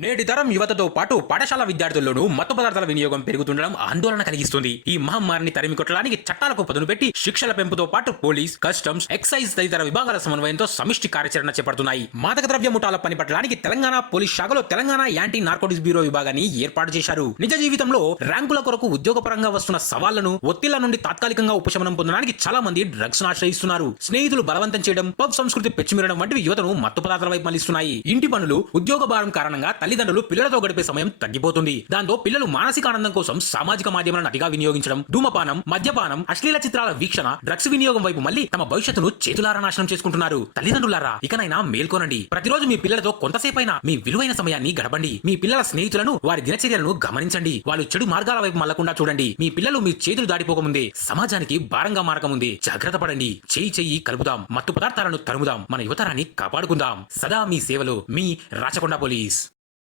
నేటి తరం యువతతో పాటు పాఠశాల విద్యార్థుల్లోనూ మత్తు పదార్థాల వినియోగం పెరుగుతుండడం ఆందోళన కలిగిస్తుంది. ఈ మహమ్మారిని తరిమి కొట్టడానికి చట్టాలకు పదును పెట్టి శిక్షల పెంపుతో పాటు పోలీస్, కస్టమ్స్, ఎక్సైజ్ తదితర విభాగాల సమన్వయంతో సమిష్టి కార్యాచరణ చేపడుతున్నాయి. మాదక ద్రవ్య ముఠాల పనిపట్టడానికి తెలంగాణ పోలీస్ శాఖలో తెలంగాణ యాంటీ నార్కోటిక్స్ బ్యూరో విభాగాన్ని ఏర్పాటు చేశారు. నిజ జీవితంలో ర్యాంకుల కొరకు ఉద్యోగపరంగా వస్తున్న సవాళ్లను, ఒత్తిళ్ల నుండి తాత్కాలికంగా ఉపశమనం పొందడానికి చాలా మంది డ్రగ్స్ ను ఆశ్రయిస్తున్నారు. స్నేహితులు బలవంతం చేయడం, పబ్ సంస్కృతి పెచ్చిమిరడం వంటివి యువతను మత్తు పదార్థాల వైపు మళ్లిస్తున్నాయి. ఇంటి పనులు, ఉద్యోగ భారం కారణంగా తల్లిదండ్రులు పిల్లలతో గడిపే సమయం తగ్గిపోతుంది. దాంతో పిల్లలు మానసిక ఆనందం కోసం సామాజిక మాధ్యమాలను అతిగా వినియోగించడం, ధూమపానం, మద్యపానం, అశ్లీల చిత్రాల వీక్షణ, డ్రగ్స్ వినియోగం వైపు మళ్లీ తమ భవిష్యత్తును చేతులారా నాశనం చేసుకుంటున్నారు. తల్లిదండ్రులారా, ఇకనైనా మేల్కొనండి. ప్రతిరోజు మీ పిల్లలతో కొంతసేపైనా మీ విలువైన సమయాన్ని గడపండి. మీ పిల్లల స్నేహితులను, వారి దినచర్యలను గమనించండి. వాళ్ళు చెడు మార్గాల వైపు మళ్లకుండా చూడండి. మీ పిల్లలు మీ చేతులు దాటిపోకముందే సమాజానికి భారంగా మారకముందే జాగ్రత్త పడండి. చెయ్యి కలుపుదాం, మత్తు పదార్థాలను తరుముదాం, మన యువతరాన్ని కాపాడుకుందాం. సదా మీ సేవలో మీ రాచకొండ పోలీస్.